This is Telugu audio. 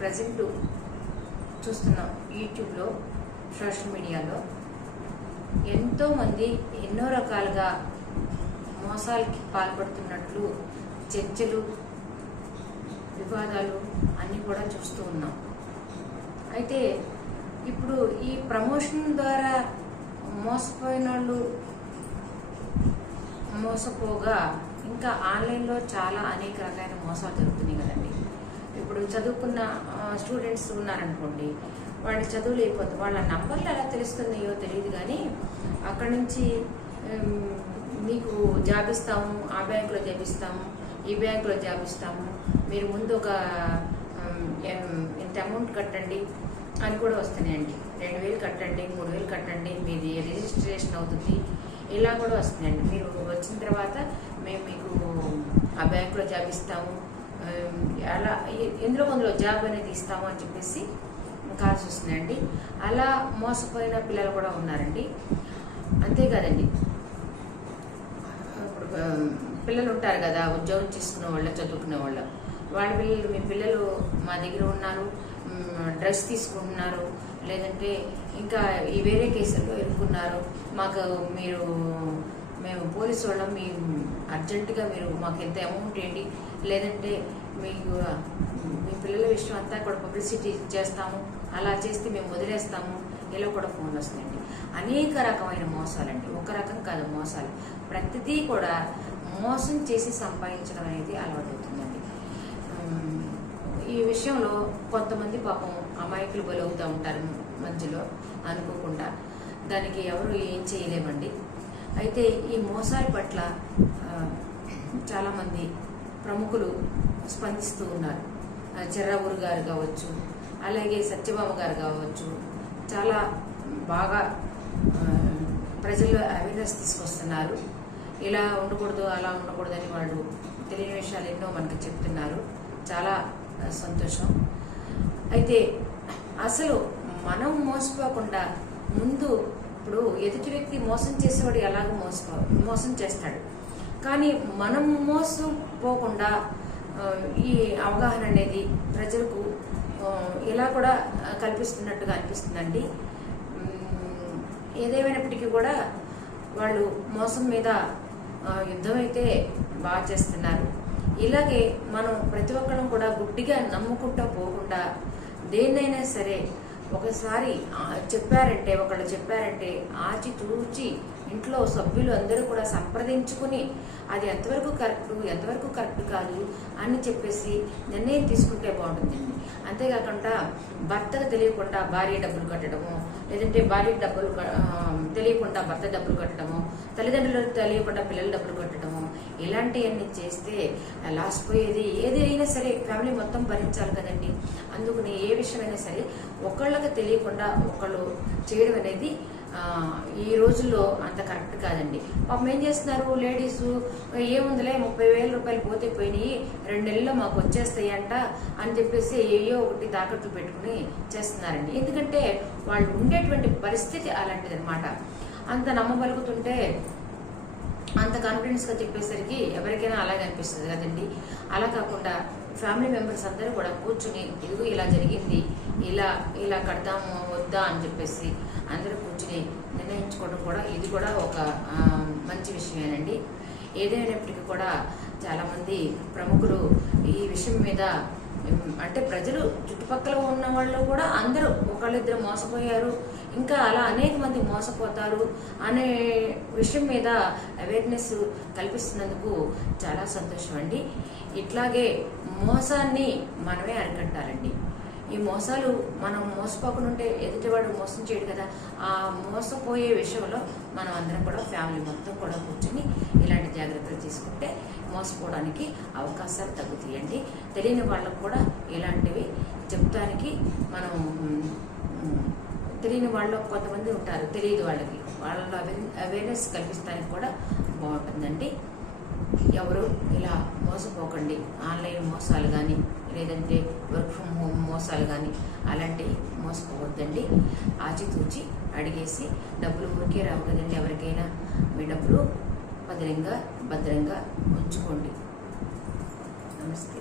ప్రజెంట్ చూస్తున్నాం యూట్యూబ్లో, సోషల్ మీడియాలో ఎంతోమంది ఎన్నో రకాలుగా మోసాలకి పాల్పడుతున్నట్లు చర్చలు, వివాదాలు అన్నీ కూడా చూస్తూ ఉన్నాం. అయితే ఇప్పుడు ఈ ప్రమోషన్ ద్వారా మోసపోయిన వాళ్ళు మోసపోగా ఇంకా ఆన్లైన్లో చాలా అనేక రకాల మోసాలు జరుగుతున్నాయి కదండి. ఇప్పుడు చదువుకున్న స్టూడెంట్స్ ఉన్నారనుకోండి, వాళ్ళ చదువు లేకపోతే వాళ్ళ నంబర్లు ఎలా తెలుస్తున్నాయో తెలియదు, కానీ అక్కడి నుంచి మీకు జాబ్ ఇస్తాము, ఆ బ్యాంకులో జాబ్ ఇస్తాము, ఈ బ్యాంకులో జాబ్ ఇస్తాము, మీరు ముందు ఒక ఇంత అమౌంట్ కట్టండి అని కూడా వస్తున్నాయండి. 2000 కట్టండి, 3000 కట్టండి, మీది రిజిస్ట్రేషన్ అవుతుంది, ఇలా కూడా వస్తున్నాయండి. మీరు వచ్చిన తర్వాత మేము మీకు ఆ బ్యాంకులో జాబ్ ఇస్తాము, అలా అందులో జాబ్ అనేది ఇస్తాము అని చెప్పేసి కాల్స్ వస్తున్నాయండి. అలా మోసపోయిన పిల్లలు కూడా ఉన్నారండి. అంతేకాదండి, ఇప్పుడు పిల్లలు ఉంటారు కదా, ఉద్యోగం చేసుకునే వాళ్ళు, చదువుకునే వాళ్ళు, వాళ్ళ పిల్లలు, మీ పిల్లలు మా దగ్గర ఉన్నారు, డ్రగ్స్ తీసుకుంటున్నారు, లేదంటే ఇంకా ఈ వేరే కేసుల్లో ఇరుక్కున్నారు, మాకు మేము పోలీసు వాళ్ళం, మీ అర్జెంటుగా మీరు మాకు ఎంత అమౌంట్ ఏంటి, లేదంటే మీకు మీ పిల్లల విషయం అంతా కూడా పబ్లిసిటీ చేస్తాము, అలా చేస్తే మేము వదిలేస్తాము, ఇలా కూడా ఫోన్లు వస్తాయండి. అనేక రకమైన మోసాలండి, ఒక రకం కాదు మోసాలు. ప్రతిదీ కూడా మోసం చేసి సంపాదించడం అనేది అలవాటు అవుతుందండి. ఈ విషయంలో కొంతమంది పాపం అమాయకులు బలవుతూ ఉంటారు మధ్యలో అనుకోకుండా, దానికి ఎవరు ఏం చేయలేమండి. అయితే ఈ మోసాల పట్ల చాలామంది ప్రముఖులు స్పందిస్తూ ఉన్నారు. చెర్రావూరు గారు కావచ్చు, అలాగే సత్యభామ గారు కావచ్చు, చాలా బాగా ప్రజల్లో అవేర్నెస్ తీసుకొస్తున్నారు. ఇలా ఉండకూడదు, అలా ఉండకూడదు అని వాళ్ళు తెలియని విషయాలు ఎన్నో మనకు చెప్తున్నారు. చాలా సంతోషం. అయితే అసలు మనం మోసపోకుండా ముందు, ఇప్పుడు ఎదుటి వ్యక్తి మోసం చేసేవాడు ఎలాగో మోసం చేస్తాడు, కానీ మనం మోసపోకుండా ఈ అవగాహన అనేది ప్రజలకు ఇలా కూడా కల్పిస్తున్నట్టుగా అనిపిస్తుందండి. ఏదేమైనప్పటికీ కూడా వాళ్ళు మోసం మీద యుద్ధం అయితే బాగా చేస్తున్నారు. ఇలాగే మనం ప్రతి ఒక్కరం కూడా గుడ్డిగా నమ్ముకుంటూ పోకుండా దేన్నైనా సరే ఒకసారి ఒకళ్ళు చెప్పారంటే ఆచితూచి ఇంట్లో సభ్యులు అందరూ కూడా సంప్రదించుకుని అది ఎంతవరకు కరెక్ట్ కాదు అని చెప్పేసి నిర్ణయం తీసుకుంటే బాగుంటుందండి. అంతేకాకుండా భర్తకు తెలియకుండా భార్య డబ్బులు కట్టడము, లేదంటే భార్యకు డబ్బులు తెలియకుండా భర్త డబ్బులు కట్టడము, తల్లిదండ్రులకు తెలియకుండా పిల్లలు డబ్బులు కట్టడము, ఇలాంటివన్నీ చేస్తే లాస్ పోయేది ఏదైనా సరే ఫ్యామిలీ మొత్తం భరించాలి కదండి. అందుకని ఏ విషయమైనా సరే ఒకళ్ళకి తెలియకుండా ఒకళ్ళు చేయడం అనేది ఈ రోజుల్లో అంత కరెక్ట్ కాదండి. పాపం ఏం చేస్తున్నారు లేడీస్, ఏముందిలే 30,000 రూపాయలు పోతే పోయినాయి, 2 నెలల్లో మాకు వచ్చేస్తాయి అంట అని చెప్పేసి ఏయో ఒకటి తాకట్లు పెట్టుకుని చేస్తున్నారండి. ఎందుకంటే వాళ్ళు ఉండేటువంటి పరిస్థితి అలాంటిది అనమాట. అంత నమ్మబలుగుతుంటే, అంత కాన్ఫిడెన్స్గా చెప్పేసరికి ఎవరికైనా అలాగే అనిపిస్తుంది కదండి. అలా కాకుండా ఫ్యామిలీ మెంబర్స్ అందరూ కూడా కూర్చుని ఇదిగో ఇలా జరిగింది, ఇలా కడతాము వద్దా అని చెప్పేసి అందరూ కూర్చుని నిర్ణయించుకోవడం కూడా ఇది కూడా ఒక మంచి విషయమేనండి. ఏదైనప్పటికీ కూడా చాలామంది ప్రముఖులు ఈ విషయం మీద, అంటే ప్రజలు చుట్టుపక్కల ఉన్న వాళ్ళు కూడా అందరూ ఒకళ్ళిద్దరు మోసపోయారు, ఇంకా అలా అనేక మంది మోసపోతారు అనే విషయం మీద అవేర్నెస్ కల్పిస్తున్నందుకు చాలా సంతోషం అండి. ఇట్లాగే మోసాన్ని మనమే అరికట్టాలండి. ఈ మోసాలు మనం మోసపోకుండా ఉంటే ఎదుటివాడు మోసం చేయడు కదా. ఆ మోసపోయే విషయంలో మనం అందరం కూడా ఫ్యామిలీ మొత్తం కూడా కూర్చొని ఇలాంటి జాగ్రత్తలు తీసుకుంటే మోసపోవడానికి అవకాశాలు తగ్గుతాయండి. తెలియని వాళ్ళకు కూడా ఇలాంటివి చెప్తానికి మనం, తెలియని వాళ్ళు కొంతమంది ఉంటారు, తెలియదు వాళ్ళకి, వాళ్ళ అవేర్నెస్ కల్పిస్తానికి కూడా బాగుంటుందండి. ఎవరు ఇలా మోసపోకండి. ఆన్లైన్ మోసాలు కానీ, లేదంటే వర్క్ ఫ్రమ్ హోమ్ మోసాలు కానీ అలాంటివి మోసపోవద్దండి. ఆచితూచి అడిగేసి, డబ్బులు ఊరికే రావు కదండి ఎవరికైనా, మీ డబ్బులు భద్రంగా ఉంచుకోండి. నమస్తే.